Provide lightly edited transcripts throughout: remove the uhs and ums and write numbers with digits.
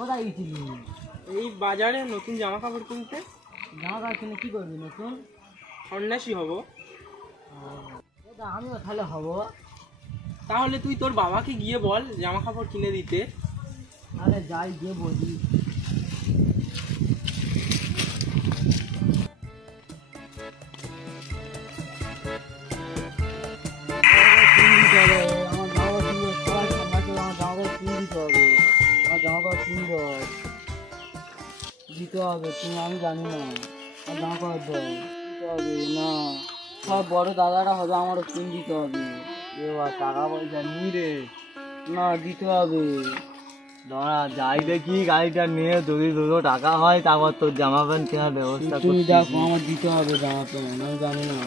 কোথায় গেছিলি? এই বাজারে নতুন জামা কাপড় কিনতে। জামা কাপড় কিনে কি করবি? নতুন সন্ন্যাসী হব। আমিও তাহলে হব। তাহলে তুই তোর বাবাকে গিয়ে বল জামা কাপড় কিনে দিতে। তাহলে যাই, গিয়ে বলি। দিতে হবে, তুমি আমি জানি না। জামা কাপড় দিতে হবে না, সব বড় দাদারা হবে, আমারও কিনে দিতে হবে। এবার টাকা পয়সা নিই রে। না, দিতে হবে। দাঁড়া যাই দেখি গাড়িটা নিয়ে, যদি দুটো টাকা হয় তারপর তোর জামা প্যান্ট কেনার ব্যবস্থা তুমি করছি। দেখো, আমার দিতে হবে জামা প্যান্ট, আমি জানি না।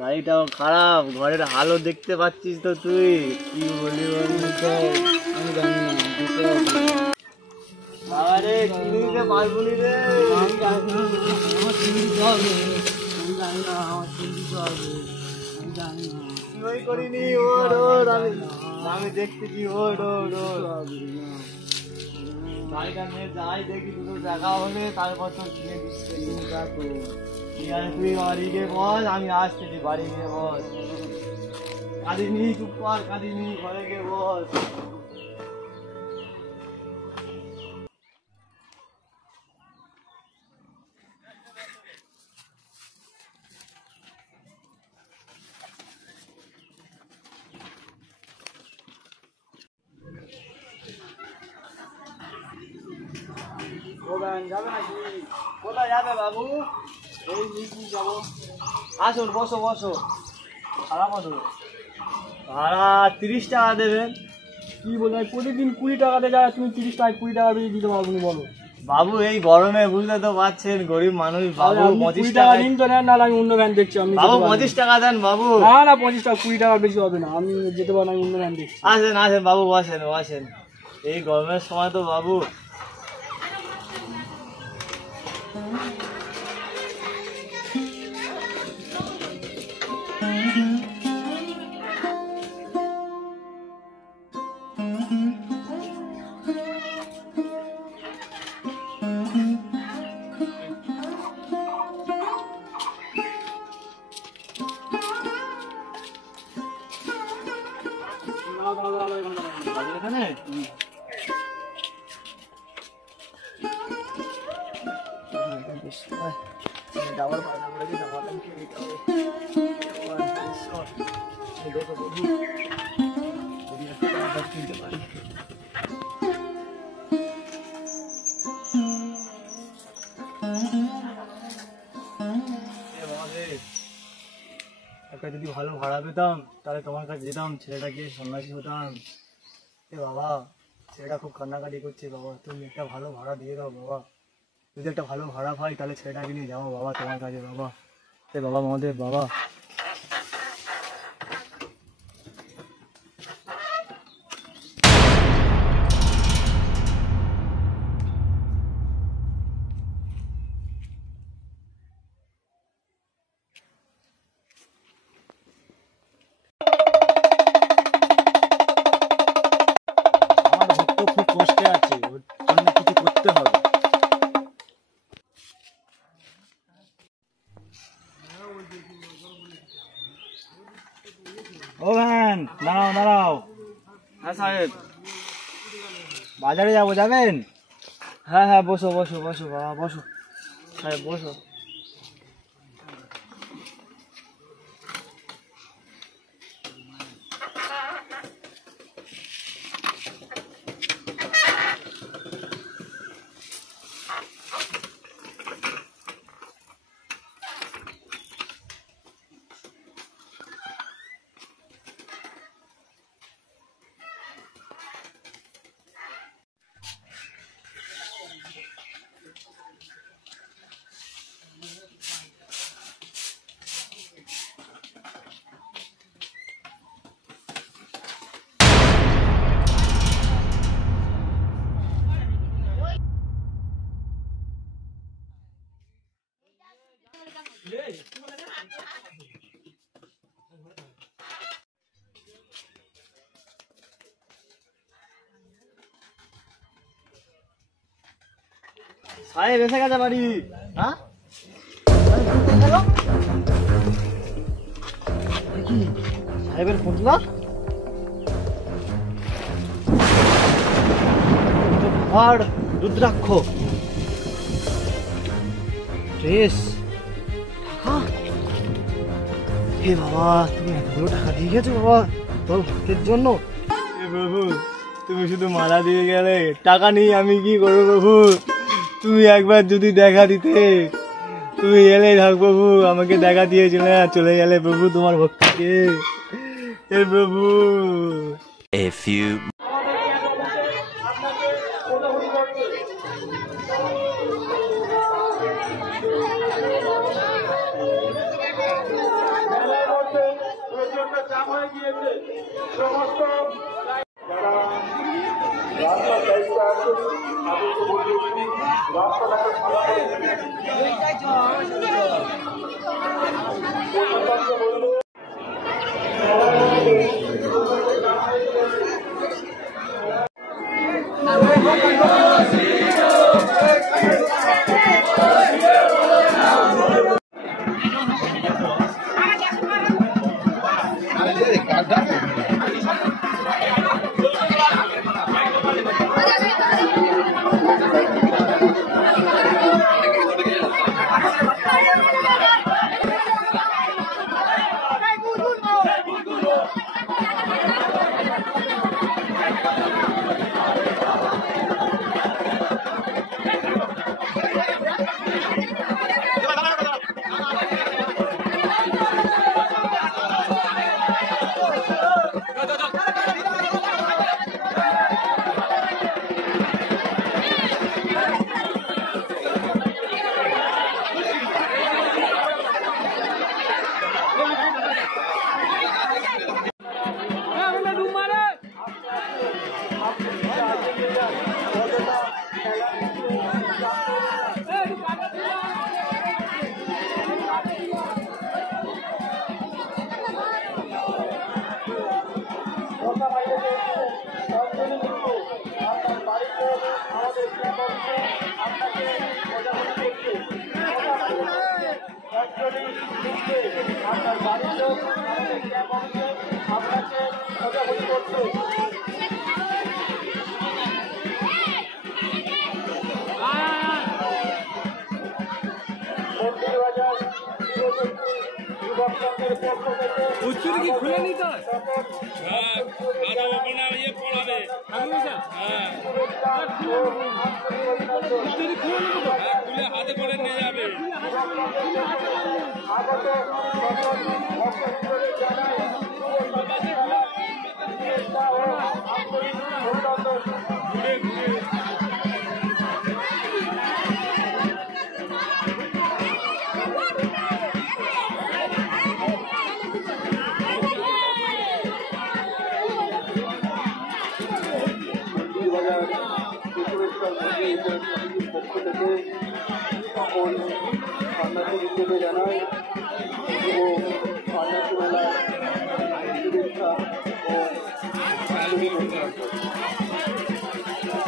গাড়িটাও খারাপ, ঘরের হালও দেখতে পাচ্ছিস তো তুই, কি বলি আমি জানি না, দিতে হবে। বাবা রে কিনে দিতে পারবো নি রে। আমি জানি না, আমার কিনে দিতে হবে। আমি জানি না, আমার কিনে দিতে হবে। আমি জানি না, কি ওই করিনি, ওর ওর আমি দেখতেছি, ওর ওর ওর গাড়িটা নিয়ে যাই দেখি, দুটো টাকা হলে তারপর তো কিনে দিচ্ছে। তুমি দেখো। ঠিক আছে, তুই বাড়ি গিয়ে বল, আমি আসতেছি, বাড়ি গিয়ে বল। কাঁদিনি, চুপ কর, কাঁদিনি, ঘরে গিয়ে বল। যাবে নাকি? কোথায় যাবে বাবু? এই মিটিং যাবো। আসুন, বসো বসো, ভাড়া কত? ভাড়া 30 টাকা দেবেন। কি বলবো, প্রতিদিন 20 টাকাতে যায়, তুমি 30 টাকা 20 টাকা দিয়ে দিতে পারবো না বলো? বাবু এই গরমে বুঝতে তো পারছেন, গরিব মানুষ বাবু। 25 টাকা দিন তো নেন, না আমি অন্য ভ্যান দেখছি। আমি বাবু 25 টাকা দেন বাবু। না না, 25 টাকা 20 টাকা বেশি হবে না, আমি যেতে পারবো না, আমি অন্য ভ্যান দেখছি। আসেন আসেন বাবু, বসেন বসেন। এই গরমের সময় তো বাবু। এখানে যাওয়ার পায়না করে কি যাওয়ার টাইম খেয়ে দিতে হবে। কিনতে পারি। একটা যদি ভালো ভাড়া পেতাম তাহলে তোমার কাছে যেতাম, ছেলেটাকে সন্ন্যাসী হতাম। এ বাবা, ছেলেটা খুব কান্নাকাটি করছে। বাবা তুমি একটা ভালো ভাড়া দিয়ে দাও বাবা। যদি একটা ভালো ভাড়া পাই তাহলে ছেলেটাকে নিয়ে যাবো বাবা তোমার কাছে বাবা। এ বাবা মহাদেব বাবা। আমার ভক্ত খুব কষ্টে আছে, ওর জন্য কিছু করতে হবে। ও ভ্যান, দাঁড়াও দাঁড়াও। হ্যাঁ সাহেব, বাজারে যাবো, যাবেন? হ্যাঁ হ্যাঁ, বসো বসো বসো বাবা, বসো সাহেব, বসো। সাহেব এসে গেছে বাড়ি। হ্যাঁ কি সাহেবের পুতলা? আর রুদ্রাক্ষ ড্রেস টাকা। হে বাবা, তুমি এতগুলো টাকা দিয়ে গেছো বাবা তোর ভক্তের জন্য। হে প্রভু, তুমি শুধু মালা দিয়ে গেলে, টাকা নেই আমি কি করবো প্রভু? তুমি একবার যদি দেখা দিতে, তুমি এলে থাক প্রভু, আমাকে দেখা দিয়ে চলে গেলে প্রভু তোমার ভক্তিকে। হে প্রভু। A few কি খুলে নিতে হয়? হাতে করে নিয়ে যাবে। জানাই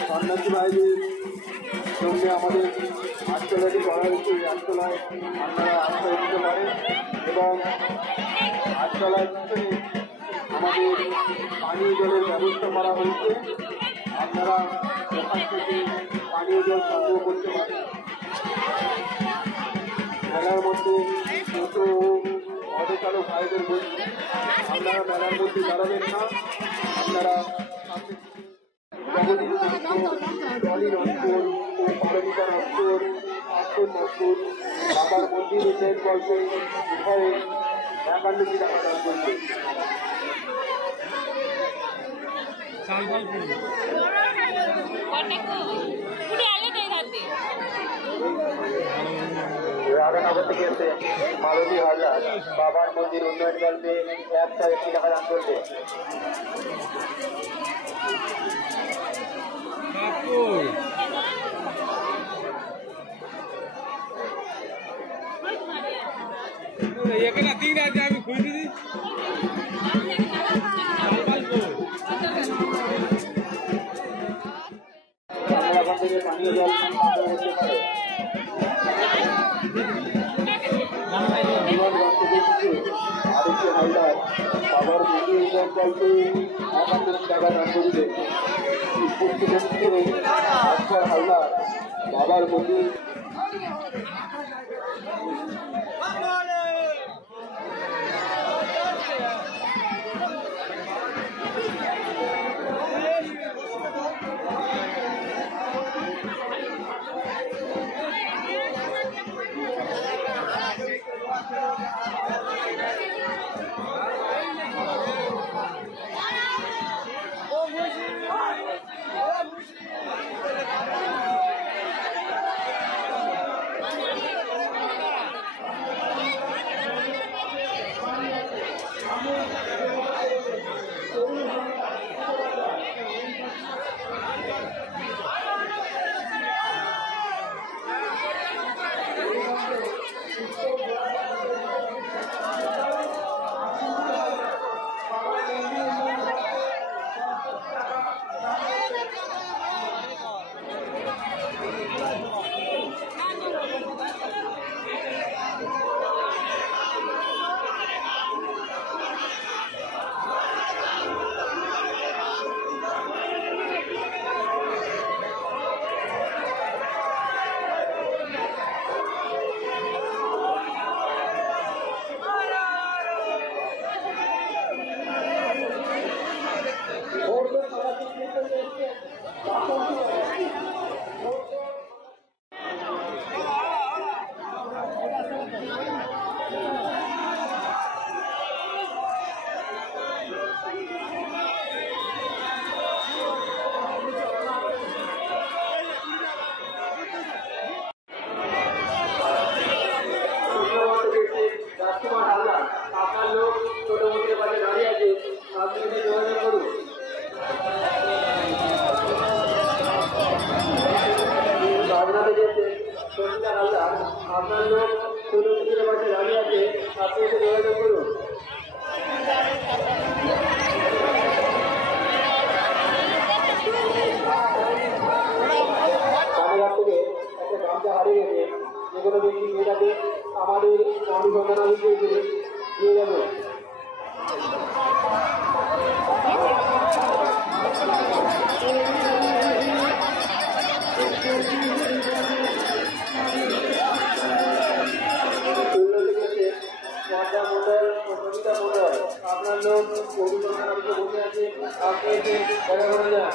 সন্ন্যাসী ভাইদের সঙ্গে আমাদের আটতলাটি করা হয়েছে। এই আটতলায় আপনারা আশ্রয় দিতে পারেন এবং আটতলায় আমাদের পানীয় জলের ব্যবস্থা করা হয়েছে। আপনারা ওখান থেকে পানীয় জল সংগ্রহ করতে পারেন। মেলার মধ্যে ছোট অটোচালক ভাইদের বলছি, আপনারা মেলার মধ্যে দাঁড়াবেন না। আপনারা বাবার মন্দির উন্নয়ন করবে উভয়ে 51 টাকা দান করবে। রাধানগর থেকে এসে মালতী হালদার বাবার মন্দির উন্নয়ন করবে 101 টাকা দান করবে। আমি খুঁজে দিই পানীয় জল অল্পে 1,000 টাকা দান করিলে আজকাল হালদার বাবার প্রতি আপনার লোক ছোট মন্দিরের পাশে দাঁড়িয়ে আছে, আপনি যদি যোগাযোগ করুন। আপনার লোক ছোট মন্দিরের পাশে দাঁড়িয়ে আছে, আপনি যদি যোগাযোগ করুন। রানীঘাট থেকে একটা গামছা হারিয়ে গেছে, যে কোনো ব্যক্তি মেয়েটাকে আমাদের অনুসন্ধান দিয়ে যাবে। আপনার লোক অনুসন্ধান বসে আছে, আপনি এসে দেখা করে যান।